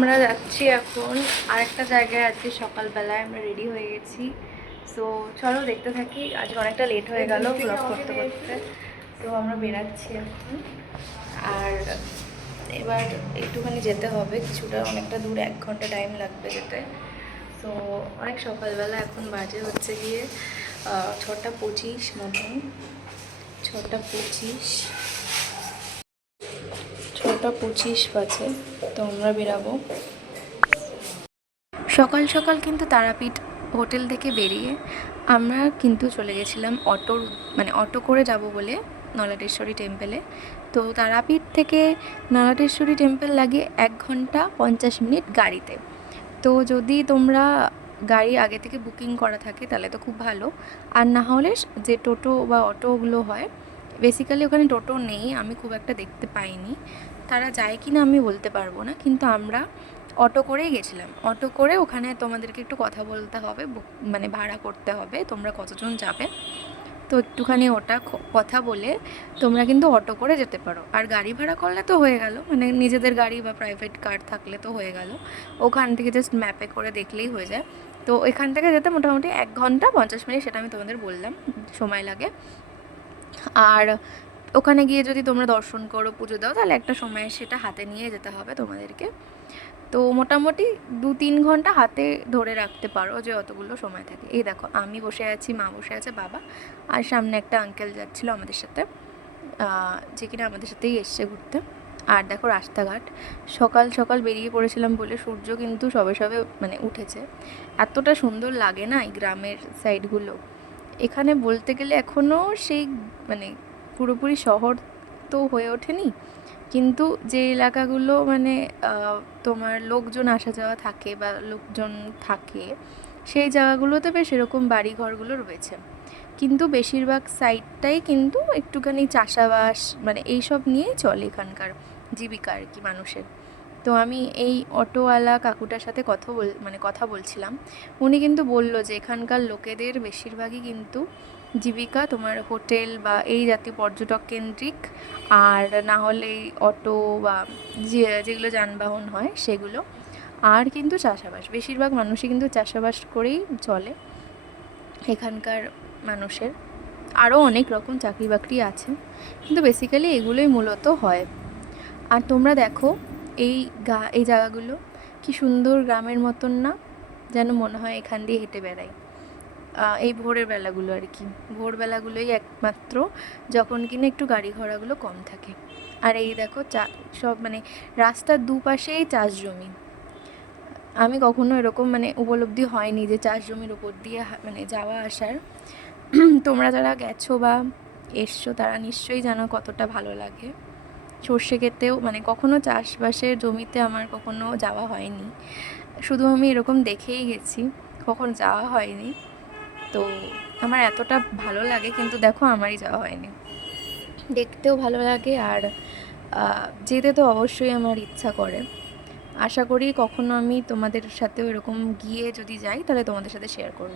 আমরা যাচ্ছি এখন আরেকটা জায়গায়। আজকে সকালবেলায় আমরা রেডি হয়ে গেছি। সো চলো দেখতে থাকি। আজকে অনেকটা লেট হয়ে গেল ব্লগ করতে করতে। তো আমরা বেরাচ্ছি এখন। আর এবার একটুখানি যেতে হবে, কিছুটা অনেকটা দূর, 1 ঘন্টা টাইম লাগবে যেতে। তো অনেক সকালবেলা, এখন বাজে হচ্ছে গিয়ে 6:25 মতন। 6:25 বাজে। তো আমরা বেরাবো সকাল সকাল। কিন্তু তারাপীঠ হোটেল থেকে বেরিয়ে আমরা কিন্তু চলে গেছিলাম অটো করে যাব বলে নলাটেশ্বরী টেম্পেলে। তো তারাপীঠ থেকে নলাটেশ্বরী টেম্পেল লাগে 1 ঘন্টা 50 মিনিট গাড়িতে। তো যদি তোমরা গাড়ি আগে থেকে বুকিং করা থাকে তাহলে তো খুব ভালো, আর না হলে যে টোটো বা অটোগুলো হয়, বেসিক্যালি ওখানে টোটো নেই, আমি খুব একটা দেখতে পাইনি। তারা যায় কি না আমি বলতে পারবো না, কিন্তু আমরা অটো করেই গেছিলাম। অটো করে ওখানে তোমাদেরকে একটু কথা বলতে হবে, মানে ভাড়া করতে হবে তোমরা কতজন যাবে। তো একটুখানি ওটা কথা বলে তোমরা কিন্তু অটো করে যেতে পারো। আর গাড়ি ভাড়া করলে তো হয়ে গেল, মানে নিজেদের গাড়ি বা প্রাইভেট কার থাকলে তো হয়ে গেল। ওখান থেকে জাস্ট ম্যাপে করে দেখলেই হয়ে যায়। তো এখান থেকে যেতে মোটামুটি 1 ঘন্টা 50 মিনিট, সেটা আমি তোমাদের বললাম সময় লাগে। আর ওখানে গিয়ে যদি তোমরা দর্শন করো, পুজো দাও, তাহলে একটা সময় সেটা হাতে নিয়ে যেতে হবে তোমাদেরকে। তো মোটামুটি 2-3 ঘন্টা হাতে ধরে রাখতে পারো যে অতগুলো সময় থাকে। এই দেখো আমি বসে আছি, মা বসে আছে, বাবা, আর সামনে একটা আঙ্কেল যাচ্ছিলো আমাদের সাথে, যে কিনা আমাদের সাথেই এসছে ঘুরতে। আর দেখো রাস্তাঘাট, সকাল সকাল বেরিয়ে পড়েছিলাম বলে সূর্য কিন্তু সবে সবে মানে উঠেছে। এতটা সুন্দর লাগে না এই গ্রামের সাইডগুলো। এখানে বলতে গেলে এখনও সেই মানে পুরোপুরি শহর তো হয়ে ওঠেনি, কিন্তু যে এলাকাগুলো মানে তোমার লোকজন আসা যাওয়া থাকে বা লোকজন থাকে, সেই জায়গাগুলোতে বেশ এরকম বাড়ি ঘরগুলো রয়েছে। কিন্তু বেশিরভাগ সাইডটাই কিন্তু একটুখানি চাষাবাস মানে এইসব নিয়েই চলে এখানকার জীবিকা আর কি মানুষের। তো আমি এই অটোওয়ালা কাকুটার সাথে কথা বলছিলাম। উনি কিন্তু বলল যে এখানকার লোকেদের বেশিরভাগই কিন্তু জীবিকা তোমার হোটেল বা এই জাতীয় পর্যটক কেন্দ্রিক, আর না হলে অটো বা যেগুলো যানবাহন হয় সেগুলো, আর কিন্তু চাষাবাস। বেশিরভাগ মানুষই কিন্তু চাষাবাস করেই চলে এখানকার মানুষের। আরও অনেক রকম চাকরি বাকরি আছে, কিন্তু বেসিক্যালি এগুলোই মূলত হয়। আর তোমরা দেখো এই জায়গাগুলো কি সুন্দর, গ্রামের মতন না? যেন মনে হয় এখান দিয়ে হেঁটে বেড়াই। এই ভোরের বেলাগুলো আর কি, ভোরবেলাগুলোই একমাত্র যখন কিনা একটু গাড়ি ঘোড়াগুলো কম থাকে। আর এই দেখো সব মানে রাস্তার দুপাশেই চাষ জমি। আমি কখনো এরকম মানে উপলব্ধি হয়নি যে চাষ জমির উপর দিয়ে মানে যাওয়া আসার। তোমরা যারা গেছো বা এসছো তারা নিশ্চয়ই জানো কতটা ভালো লাগে। সর্ষে ক্ষেতেও মানে কখনো চাষবাসের জমিতে আমার কখনো যাওয়া হয়নি, শুধু আমি এরকম দেখেই গেছি, কখনো যাওয়া হয়নি। তো আমার এতটা ভালো লাগে, কিন্তু দেখো আমারই যাওয়া হয়নি। দেখতেও ভালো লাগে, আর যেতে তো অবশ্যই আমার ইচ্ছা করে। আশা করি কখনো আমি তোমাদের সাথেও এরকম গিয়ে যদি যাই তাহলে তোমাদের সাথে শেয়ার করব।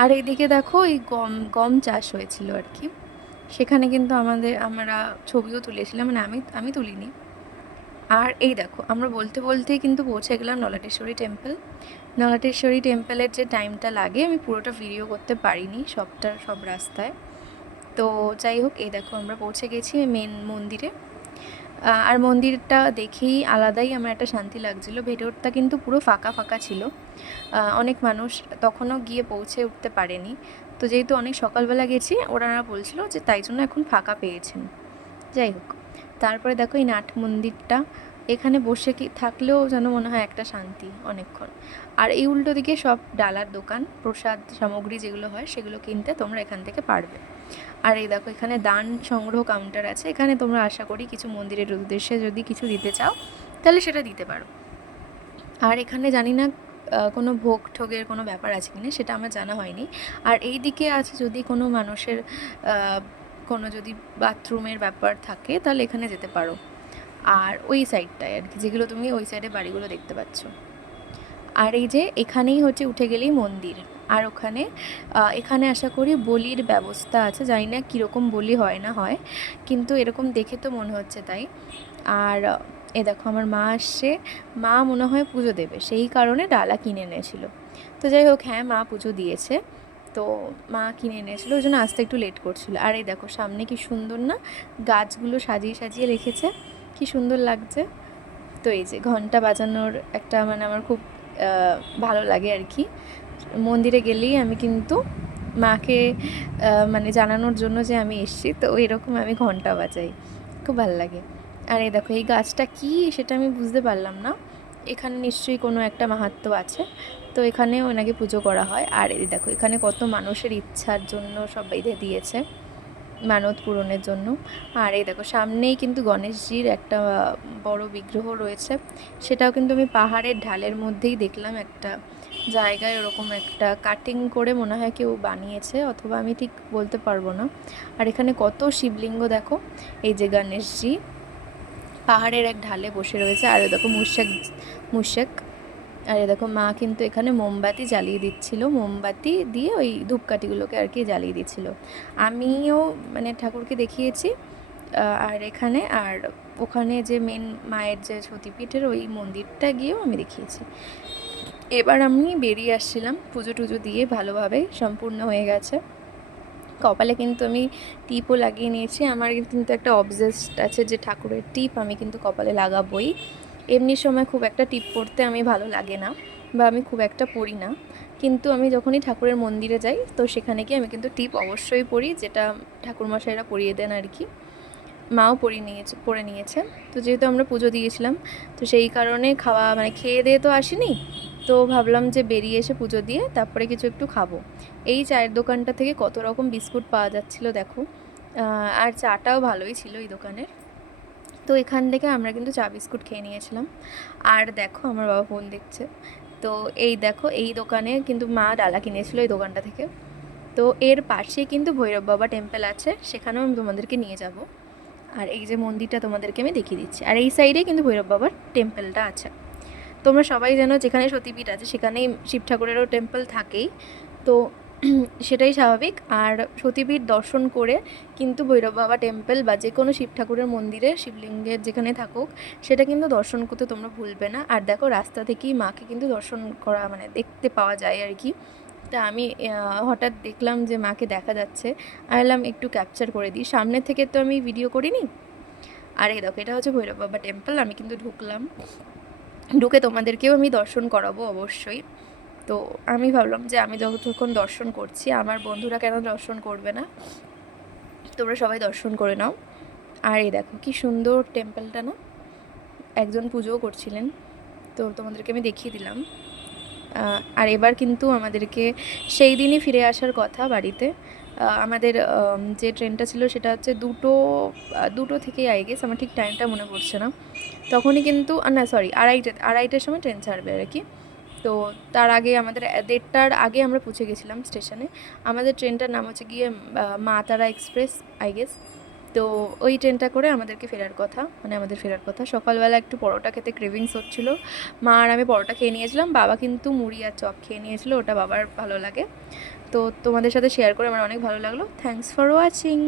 আর এইদিকে দেখো এই গম চাষ হয়েছিল আর কি, সেখানে কিন্তু আমরা ছবিও তুলেছিলাম, মানে আমি তুলিনি। আর এই দেখো আমরা বলতে বলতেই কিন্তু পৌঁছে গেলাম নলাটেশ্বরী টেম্পল। নলাটেশ্বরী টেম্পলের যে টাইমটা লাগে আমি পুরোটা ভিডিও করতে পারিনি সব রাস্তায়। তো যাই হোক, এই দেখো আমরা পৌঁছে গেছি মেন মন্দিরে। আর মন্দিরটা দেখেই আলাদাই আমার একটা শান্তি লাগছিলো। ভেতরটা কিন্তু পুরো ফাঁকা ফাঁকা ছিল, অনেক মানুষ তখনও গিয়ে পৌঁছে উঠতে পারেনি। তো যেহেতু অনেক সকালবেলা গেছি, ওনারা বলছিল যে তাই জন্য এখন ফাঁকা পেয়েছেন। যাই হোক, তারপরে দেখো এই নাট মন্দিরটা, এখানে বসে থাকলেও যেন মনে হয় একটা শান্তি অনেকক্ষণ। আর এই উল্টো দিকে সব ডালার দোকান, প্রসাদ সামগ্রী যেগুলো হয় সেগুলো কিনতে তোমরা এখান থেকে পারবে। আর এই দেখো এখানে দান সংগ্রহ কাউন্টার আছে, এখানে তোমরা আশা করি কিছু মন্দিরের উদ্দেশ্যে যদি কিছু দিতে চাও তাহলে সেটা দিতে পারো। আর এখানে জানি না কোনো ভোগ ঠোগের কোনো ব্যাপার আছে কিনা, সেটা আমার জানা হয়নি। আর এই দিকে আছে যদি কোনো মানুষের কোনো যদি বাথরুমের ব্যাপার থাকে তাহলে এখানে যেতে পারো। আর ওই সাইডটায় আর কি, যেগুলো তুমি ওই সাইডে বাড়িগুলো দেখতে পাচ্ছ। আর এই যে এখানেই হচ্ছে উঠে গেলেই মন্দির। আর ওখানে এখানে আশা করি বলির ব্যবস্থা আছে, জানি না কীরকম বলি হয় না হয়, কিন্তু এরকম দেখে তো মনে হচ্ছে তাই। আর এ দেখো আমার মা আসছে, মা মনে হয় পুজো দেবে, সেই কারণে ডালা কিনে এনেছিল। তো যাই হোক, হ্যাঁ মা পুজো দিয়েছে, তো মা কিনে এনেছিলো, ওই জন্য আসতে একটু লেট করছিল। আর এই দেখো সামনে কি সুন্দর না গাছগুলো সাজিয়ে সাজিয়ে রেখেছে, কি সুন্দর লাগছে। তো এই যে ঘন্টা বাজানোর একটা মানে আমার খুব ভালো লাগে আর কি। মন্দিরে গেলেই আমি কিন্তু মাকে মানে জানানোর জন্য যে আমি এসেছি, তো এরকম আমি ঘন্টা বাজাই, খুব ভালো লাগে। আর এই দেখো এই গাছটা কি সেটা আমি বুঝতে পারলাম না, এখানে নিশ্চয়ই কোনো একটা মাহাত্ম্য আছে, তো এখানেও ওনাকে পুজো করা হয়। আর এই দেখো এখানে কত মানুষের ইচ্ছার জন্য সব বেঁধে দিয়েছে মানত পূরণের জন্য। আর এই দেখো সামনেই কিন্তু গণেশজির একটা বড় বিগ্রহ রয়েছে, সেটাও কিন্তু আমি পাহাড়ের ঢালের মধ্যেই দেখলাম, একটা জায়গায় ওরকম একটা কাটিং করে মনে হয় কেউ বানিয়েছে, অথবা আমি ঠিক বলতে পারবো না। আর এখানে কত শিবলিঙ্গ দেখো, এই যে গণেশজি পাহাড়ের এক ঢালে বসে রয়েছে। আর দেখো মুশেক। আর দেখো মা কিন্তু এখানে মোমবাতি জ্বালিয়ে দিচ্ছিল, মোমবাতি দিয়ে ওই ধূপকাঠিগুলোকে আর কি জ্বালিয়ে দিচ্ছিল। আমিও মানে ঠাকুরকে দেখিয়েছি, আর এখানে আর ওখানে যে মেন মায়ের যে সতীপীঠের ওই মন্দিরটা গিয়েও আমি দেখিয়েছি। এবার আমি বেরিয়ে আসছিলাম, পুজো টুজো দিয়ে ভালোভাবে সম্পূর্ণ হয়ে গেছে। কপালে কিন্তু আমি টিপও লাগিয়ে নিয়েছি, আমার কিন্তু একটা অবজেস্ট আছে যে ঠাকুরের টিপ আমি কিন্তু কপালে লাগাবই। এমনি সময় খুব একটা টিপ পরতে আমি ভালো লাগে না, বা আমি খুব একটা পরি না, কিন্তু আমি যখনই ঠাকুরের মন্দিরে যাই তো সেখানে গিয়ে আমি কিন্তু টিপ অবশ্যই পরি, যেটা ঠাকুরমশাইরা পরিয়ে দেন আর কি। মাও পরে নিয়েছে। তো যেহেতু আমরা পুজো দিয়েছিলাম, তো সেই কারণে খাওয়া মানে খেয়ে দিয়ে তো আসিনি, তো ভাবলাম যে বেরিয়ে এসে পুজো দিয়ে তারপরে কিছু একটু খাবো। এই চায়ের দোকানটা থেকে কত রকম বিস্কুট পাওয়া যাচ্ছিলো দেখো, আর চাটাও ভালোই ছিল এই দোকানের। তো এখান থেকে আমরা কিন্তু চা বিস্কুট খেয়ে নিয়েছিলাম। আর দেখো আমার বাবা ফোন দেখছে। তো এই দেখো এই দোকানে কিন্তু মা ডালা কিনেছিল এই দোকানটা থেকে। তো এর পাশেই কিন্তু ভৈরব বাবা টেম্পল আছে, সেখানেও আমি তোমাদেরকে নিয়ে যাব। আর এই যে মন্দিরটা তোমাদেরকে আমি দেখিয়ে দিচ্ছি, আর এই সাইডে কিন্তু ভৈরব বাবার টেম্পলটা আছে। তোমরা সবাই জানো যেখানে সতীপীঠ আছে সেখানেই শিব ঠাকুরেরও টেম্পল থাকেই, তো সেটাই স্বাভাবিক। আর সতীপীঠ দর্শন করে কিন্তু ভৈরব বাবা টেম্পল বা যে কোনো শিব ঠাকুরের মন্দিরে শিবলিঙ্গের যেখানে থাকুক সেটা কিন্তু দর্শন করতে তোমরা ভুলবে না। আর দেখো রাস্তা থেকেই মাকে কিন্তু দর্শন করা মানে দেখতে পাওয়া যায় আর কি। তা আমি হঠাৎ দেখলাম যে মাকে দেখা যাচ্ছে, আইলাম একটু ক্যাপচার করে দিই, সামনে থেকে তো আমি ভিডিও করিনি। আর এই দেখো এটা হচ্ছে ভৈরব বাবা টেম্পল, আমি কিন্তু ঢুকে তোমাদেরকেও আমি দর্শন করাবো অবশ্যই। তো আমি ভাবলাম যে আমি যতক্ষণ দর্শন করছি আমার বন্ধুরা কেন দর্শন করবে না, তোমরা সবাই দর্শন করে নাও। আর এই দেখো কি সুন্দর টেম্পলটা না, একজন পুজোও করছিলেন, তো তোমাদেরকে আমি দেখিয়ে দিলাম। আর এবার কিন্তু আমাদেরকে সেই দিনই ফিরে আসার কথা বাড়িতে। আমাদের যে ট্রেনটা ছিল সেটা হচ্ছে দুটো থেকেই আই গেস, আমার ঠিক টাইমটা মনে পড়ছে না। তখনই কিন্তু না সরি আড়াইটার সময় ট্রেন ছাড়বে আর কি। তো তার আগে আমাদের 1:30টার আগে আমরা পৌঁছে গেছিলাম স্টেশনে। আমাদের ট্রেনটার নাম হচ্ছে গিয়ে মা তারা এক্সপ্রেস আই গেস। তো ওই ট্রেনটা করে আমাদের ফেরার কথা। সকালবেলা একটু পরোটা খেতে ক্রেভিংস হচ্ছিলো, মা আর আমি পরোটা খেয়ে নিয়েছিলাম, বাবা কিন্তু মুড়ি আর চপ খেয়ে নিয়েছিল, ওটা বাবার ভালো লাগে। তো তোমাদের সাথে শেয়ার করে আমার অনেক ভালো লাগলো। Thanks for watching.